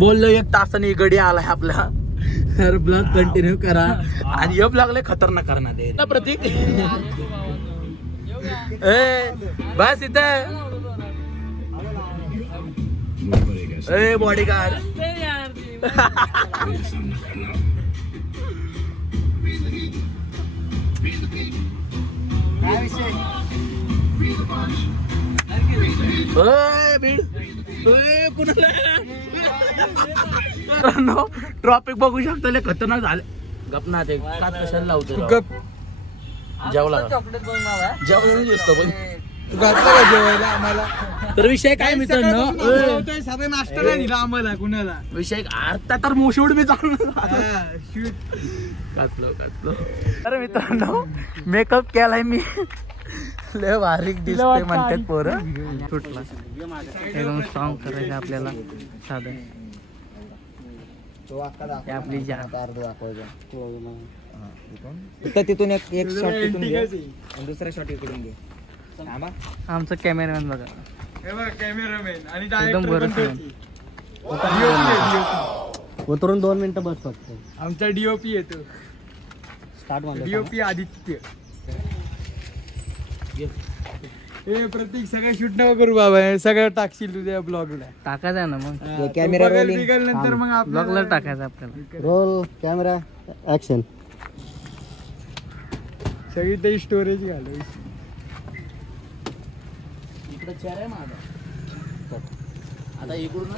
बोललो 1 तासाने गडी आलाय आपला. तर ब्लॉग कंटिन्यू करा आणि हे ब्लॉग लय खतरनाक करणार आहे ना प्रतीक. बस इथं बॉडीगार्ड. ट्रॉफिक बघू शकतो लय खतरनाक झाले. गपना ते कशाला लावतो जेवला जेवण दिसतो पण तू घातला का जेवायला आम्हाला. तर विषय काय मित्रांनो साधा नाश्ता नाही दिला आम्हाला कुणाला. विषय आता तर मोशोड मी चाललो काचलो. तर मित्रांनो मेकअप केलाय मी. लय बारीक दिसते म्हणतात पोरं. सुटला एकदम स्ट्रॉंग करायचं आपल्याला. साधं आपली तिथून एक शॉट तिथून घे आणि दुसरा शॉट इकडून घे. आमचा कॅमेरामॅन बघा कॅमेरामॅन आणि एकदम बरोबर. उतरून 2 मिनिटं बस फक्त. आमचा डीओपी येतो. स्टार्ट मध्ये डीओपी आदित्य. प्रतीक सगळं शूट नको करू बाबा. सगळं टाकशील तुझ्या ब्लॉगला. टाकायचं ना मग कॅमेरा नंतर मग ब्लॉगला टाकायचं आपल्याला. Role camera action. सगळी ते स्टोरेज घालायची. इकडे चेअर आहे माझा. आता इकडून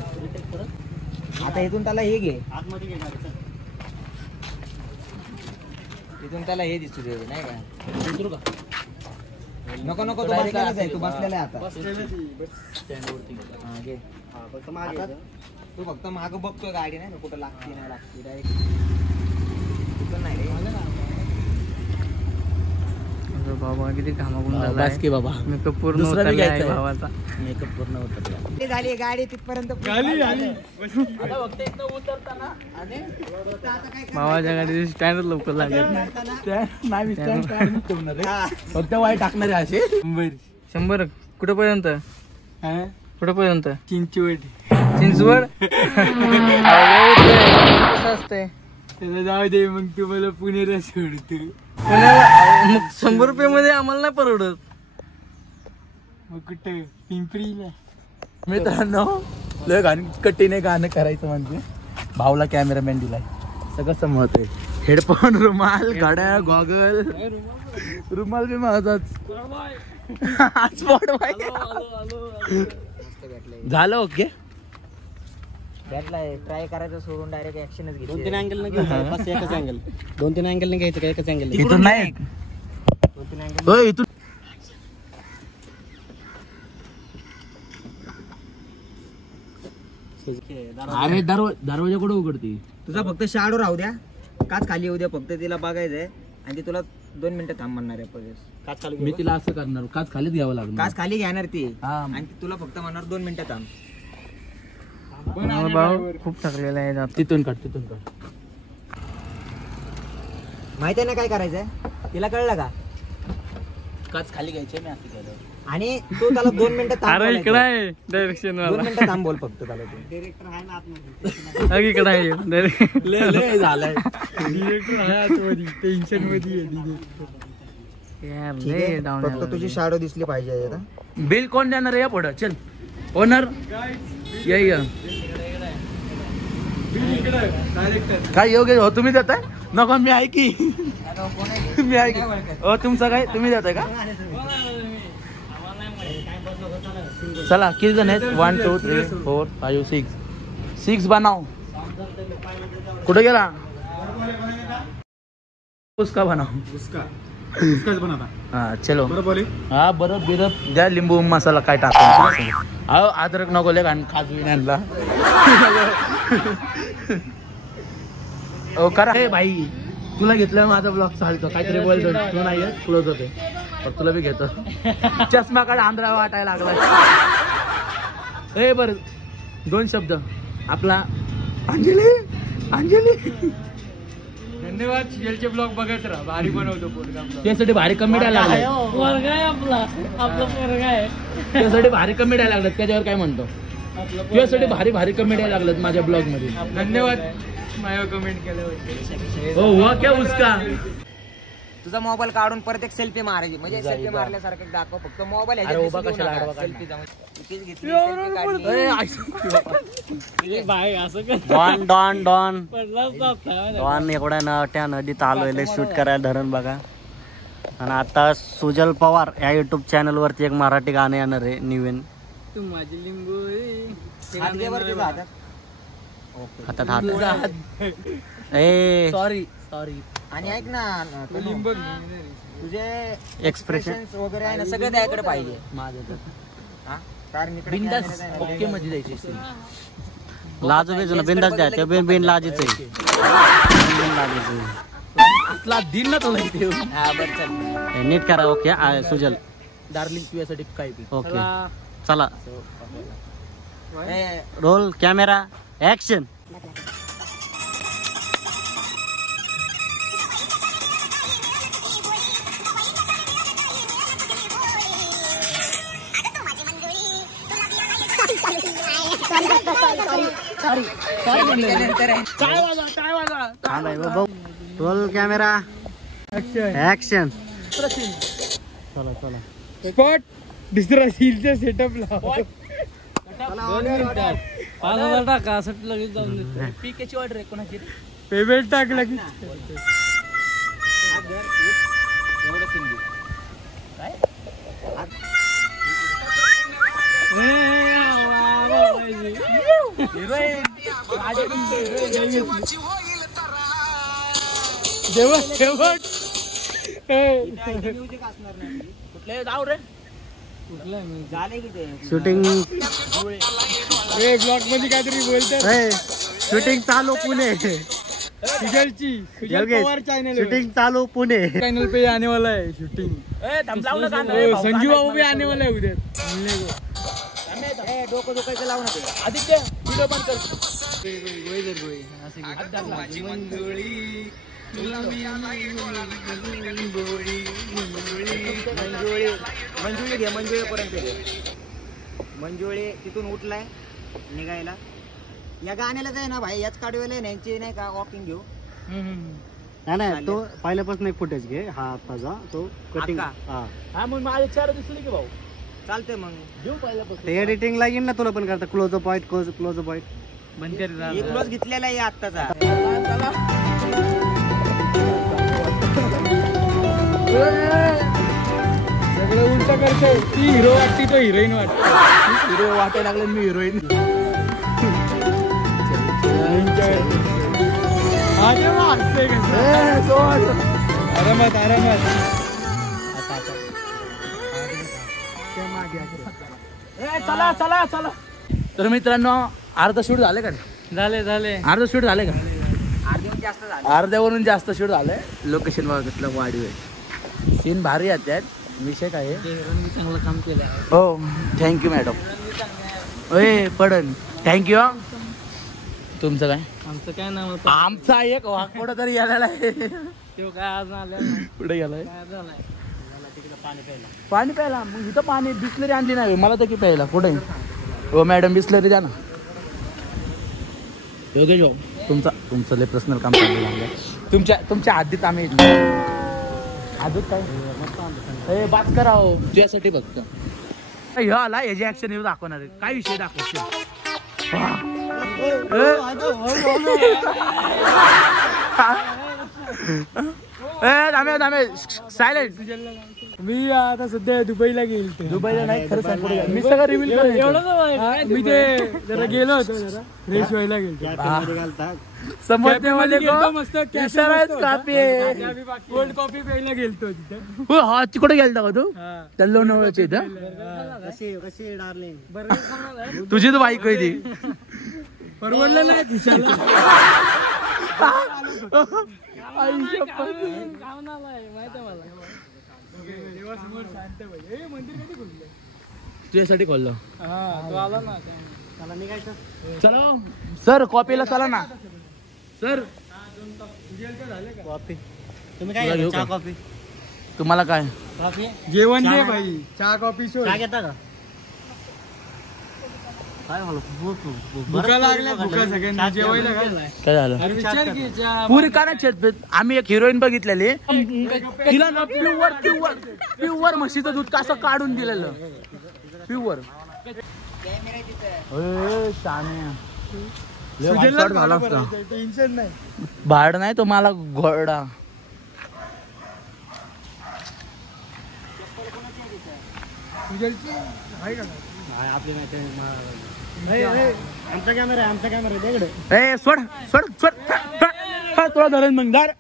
परत आता इथून त्याला हे घे. आतमध्ये घे गाडी. इथून त्याला हे दिसू दे नाही का. उतरू का नको तू बसलेलाच आहे. तू बसलेला आहे आता. तू फक्त माग बघतोय गाडी नाही कुठं लागते नाही लागते. डायरेक्ट बाबा किती कामाकडून झाला की बाबा. मेकअप पूर्ण होता भावाचा. मेकअप पूर्ण होता झाली गाडी तिथपर्यंत. भावाच्या गाडीची स्टँड लवकर लागत नाही. फक्त वाय टाकणार असे 100 कुठपर्यंत. कुठपर्यंत चिंचवड. कसं असतंय जाऊ दे. मग तुम्हाला पुण्याला सोडतो. पुण्याला मग 100 रुपये मध्ये आम्हाला नाही परवडत. मग कुठे पिंपरीला. मित्रांनो लय कट्टीने गाणं करायचं म्हणजे. भाऊला कॅमेरामॅन दिलाय. सगळं समजत आहे. हेडफोन रुमाल घड्याळ गॉगल रुमाल बी माझाच. झालं ओके. ट्राय करायचं सोडून डायरेक्ट ऍक्शनच घे. 2-3 अँगल न घ्यायचं. बस एकच अँगल. 2-3 अँगल न घ्यायचं का एकच अँगल. इथून नाही 2-3 अँगल. इथून. अरे दरवाजा कुठे उघडते. तुझा फक्त शॅडो राहू द्या. काच खाली येऊ द्या फक्त. तिला बघायचंय आणि ती तुला 2 मिनिटं थांब म्हणणार आहे. काच खाली मी तिला असं करणार. काच खालीच घ्यावं लागणार. काच खाली घेणार ती हा. आणि ती तुला फक्त म्हणणार 2 मिनिटं थांब. भाऊ खूप थकलेला आहे. तिथून काढ. माहिती आहे ना काय करायचंय. तिला कळलं का. काच खाली घ्यायचे. मी असं केलं आणि तू त्याला 2 मिनिटं थांब. इकडे आहे डायरेक्शन. 2 मिनिटं थांब बोल फक्त त्याला. डायरेक्टर आहे ना आतमध्ये. इकडे आहे. झालाय टेन्शन मध्ये. फक्त तुझी शॅडो दिसली पाहिजे. बिल कोण देणार आहे पुढं. चल ओनर या. काय योग्य हो तुम्ही देताय. नको मी आहे की. मी आहे की. तुमचं काय तुम्ही देताय का. चला किती जण आहेत. 1 2 3 4 5 6 बनाव. कुठे गेला. उसका बनाव. उसकाच बनवता. हा चलो बरोबर. हा बरं बिरं द्या. लिंबू मसाला काय टाकून. अहो अद्रक नको ले आणि खाजवी आणला. करा हे भाई. तुला घेतलं माझा ब्लॉग चालतो. काहीतरी बोलतो. तू नाही क्लोज होते. तुला बी घेतो. चष्मा काढ. आंध्रा वाटायला लागला. हे बर 2 शब्द आपला. अंजली धन्यवाद. सीरियलचे ब्लॉग बघत राहा. भारी बनवतो पोरगा. त्यासाठी भारी कमेंट यायला लागला. त्यासाठी भारी कमेंट यायला लागतात. त्याच्यावर काय म्हणतो. तुझ्यासाठी भारी भारी कमेंट यायला लागल्यात माझ्या ब्लॉग मध्ये. धन्यवाद माझ्या कमेंट केल्याबद्दल. हो हुआ क्या उसका. तुझा मोबाईल काढून परत एक सेल्फी मारायची म्हणजे सेल्फी मारल्यासारखं दाखव फक्त मोबाईल डॉन डॉन डॉन डॉन एवढ्या त्या नदीत आलोय शूट करायला धरण बघा. आणि आता सुजल पवार या युट्यूब चॅनल वरती एक मराठी गाणं येणार आहे नवीन. तू माझी लिंबोळी हातात हात ए सॉरी सॉरी. आणि ऐक ना लिंब तुझे एक्सप्रेशन वगैरे आहे ना सगळं त्याकडे पाहिजे हा? कारण इकडे बिंदास camera नाही ना. ओके मध्ये जायची असते. लाजू बेजू ना बिंदास द्या ते बिन लाजीच आहे. बिन लाजीच असला दिन ना तुला इथे हा बरं चल. आहे. नीट करा ओके सुजल डार्लिंग तुझ्यासाठी काय बी. ओके चला ए, roll camera action. Roll camera action. चला चला स्पॉट दुसरा सीलच्या सेटअपला 5,000 टाका असं लगेच जाऊन देतो. पीकेची ऑर्डर आहे कोणाची. पेमेंट टाकला की कुठले जाऊ रे. शूटिंग ब्लॉग मध्ये काहीतरी बोलतात. शूटिंग चालू पुणे. सुजलची सुजल पवार चॅनल शूटिंग चालू पुणे. चैनल पे आने वाला है शूटिंग. संजू बाबू भी आने वाला है उधर मिलने को. डोकं दुखायचं लावून आदित्य व्हिडिओ बंद कर. मंजुळे घे मंजुळे पर्यंत घे. मंजुळे तिथून उठलाय निघायला. या गाण्यालाच आहे ना भाई याच काढवेला यांची नाही का वॉकिंग घेऊ. नाही नाही तो पहिल्यापासून एक फुटेज घे. हा ताजा तो कटिंग. आता? हा मग माझे चार दिसले की भाऊ चालतंय मग घेऊ पहिल्यापासून. ते एडिटिंगला येईन ना तुला पण करता क्लोज पॉईंट क्लोज पॉईंट. बंद कर. एक क्लोज घेतलेला आहे आत्ताचा. सगळं उलट करतो. ती हिरो वाटती तो हिरोईन वाटतो. हिरो वाटायला लागले मी हिरोईन. आरामात आरामात. चला चला चला. तर मित्रांनो अर्ध शूट झाले का. झाले अर्ध शूट झाले का. अर्ध्याहून जास्त झालं. अर्ध्यावरून जास्त शूट झालंय. लोकेशन बघा कसलं वाढीव आहे. सीन भारी आहेत त्यात. विषय काय आहे चांगलं काम केलं. हो थँक्यू मॅडम. ओय पडन थँक्यू. तुमचं काय. आमचं काय नाव आमचा एक वाकोडा तरी गेलेला आहे. तो काय आज आल्या कुठे गेलाय. काय झालाय. पाणी प्यायला. मग इथं पाणी बिस्लरी आणली नाही मला तर की प्यायला. कुठे हो मॅडम बिस्लरी द्या ना. योगेश भाऊ तुमचं लय पर्सनल काम चाललेलं आहे. तुमच्या आधीत आम्ही आधीत काय बात करा हो तुझ्यासाठी फक्त. हे आला ह्याची ऍक्शन येऊ दाखवणार आहे. काय विषय दाखवतो. सायलेंट. मी आता सध्या दुबईला गेलो. दुबईला नाही खरं सांग कुठे गेला? मी सगळं रिव्हील करतो. मी ते जरा गेलो होतो जरा फ्रेश व्हायला गेलो. समजते मस्त कॉपी कोल्ड कॉफी प्यायला गेलतो तिथे. हो हा तिकडे गेलता का तू. हा. त्या लोणावळ्याच्या इथं कशी डार्लिंग. तुझी तर बाईक होती. परवडलं नाही दिसायला. तुझ्यासाठी खोललं. तो आला ना. चला निघायचं. चला सर कॉपीला चला ना सर. कॉफी तुला तुम्ही काय घेऊ चहा का? कॉफी. तुम्हाला काय कॉफी जेवण दे भाई. चहा कॉफी शो. चहा घेता का. काय झालं भुका लागल्या भुका सगळ्यांना जेवायला काय काय झालं अरे विचार की पुरी का नाही छेद आम्ही एक हिरोईन बघितलेली तिला ना प्युअर प्युअर प्युअर म्हशीचं दूध कसं काढून दिलेलं प्युअर झाला असता टेन्शन नाही भाड नाही तो मला घोडा सुजलची आहे का आपली आमचा कॅमेरा दे ए सोड सोड सोड तुला धरण मग धर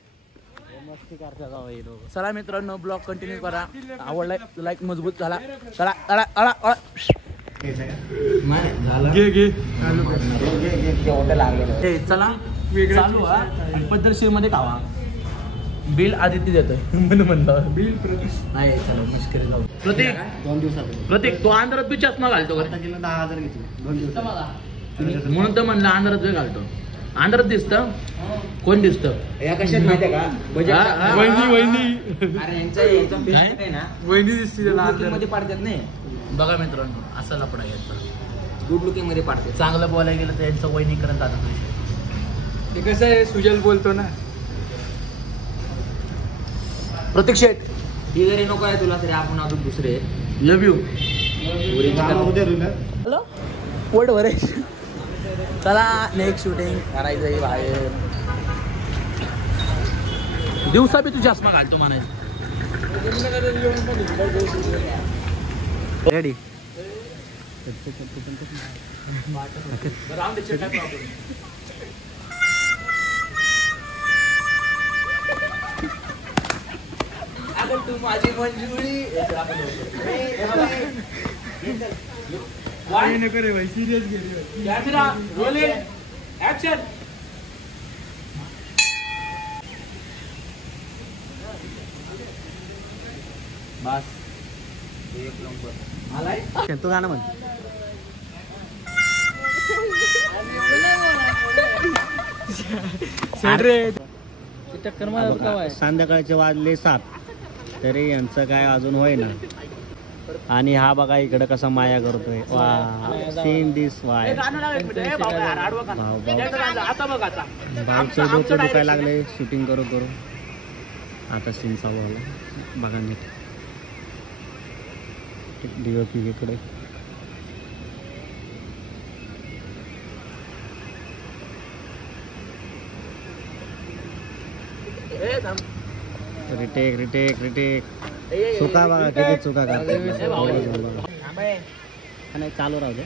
चला मित्रांनो ब्लॉग कंटिन्यू करा आवडलाय लाईक मजबूत झाला चला अळा अळा अळा घे घे ए, चला चालू हा आणि पद्धतशीर मध्ये खावा बिल आदित्य देतोय म्हणलं बिल नाही चला मुश्किल जाऊ प्रतीक 2 दिवसापूर्वी प्रतीक तो आंध्रात बी चष्मा घालतो का 10,000 घेतले 2 दिवस म्हणून तर म्हणलं आंध्रात बी घालतो आंध्रात दिसत कोण दिसत या कशात माहितीये का वहिनी अरे यांचा बेस्ट आहे ना वहिनी दिसते त्याला लुकिंग मध्ये पाडतात नाही बघा मित्रांनो असा लपडा घ्यायचा गुड लुकिंग मध्ये पाडतात चांगलं बोलायला गेलं तर यांचं वैनीकरण जातात विषय ते कसं आहे सुजल बोलतो ना प्रतीक शेठ ही जरी नको आहे तुला तरी आपण अजून दुसरे लव यू पुरीची हॅलो पोट भरे चला नेक्स्ट शूटिंग करायचंय बाहेर दिवसा बी तू चष्मा घालतो म्हणायचं रेडी तू माझी मंजुळी नको रे भाई सिरियस घे रे. कॅमेरा रोलिंग ऍक्शन बस एक नंबर आलाय तू गाणं म्हण चक्कर मारत का बाय? संध्याकाळचे वाजले 7 तरी यांचं काय अजून होय ना आणि हा बघा इकडे कसा माया करतोय वा सीन दिस वाय भाऊ भाऊचं डोकं दुखायला लागले शूटिंग करू करू आता सीन चालू झाला बघा नीट डीओपी इकडे रिटेक रिटेक रिटेक चुका बघा किती चुका करतो नाही चालू राहू दे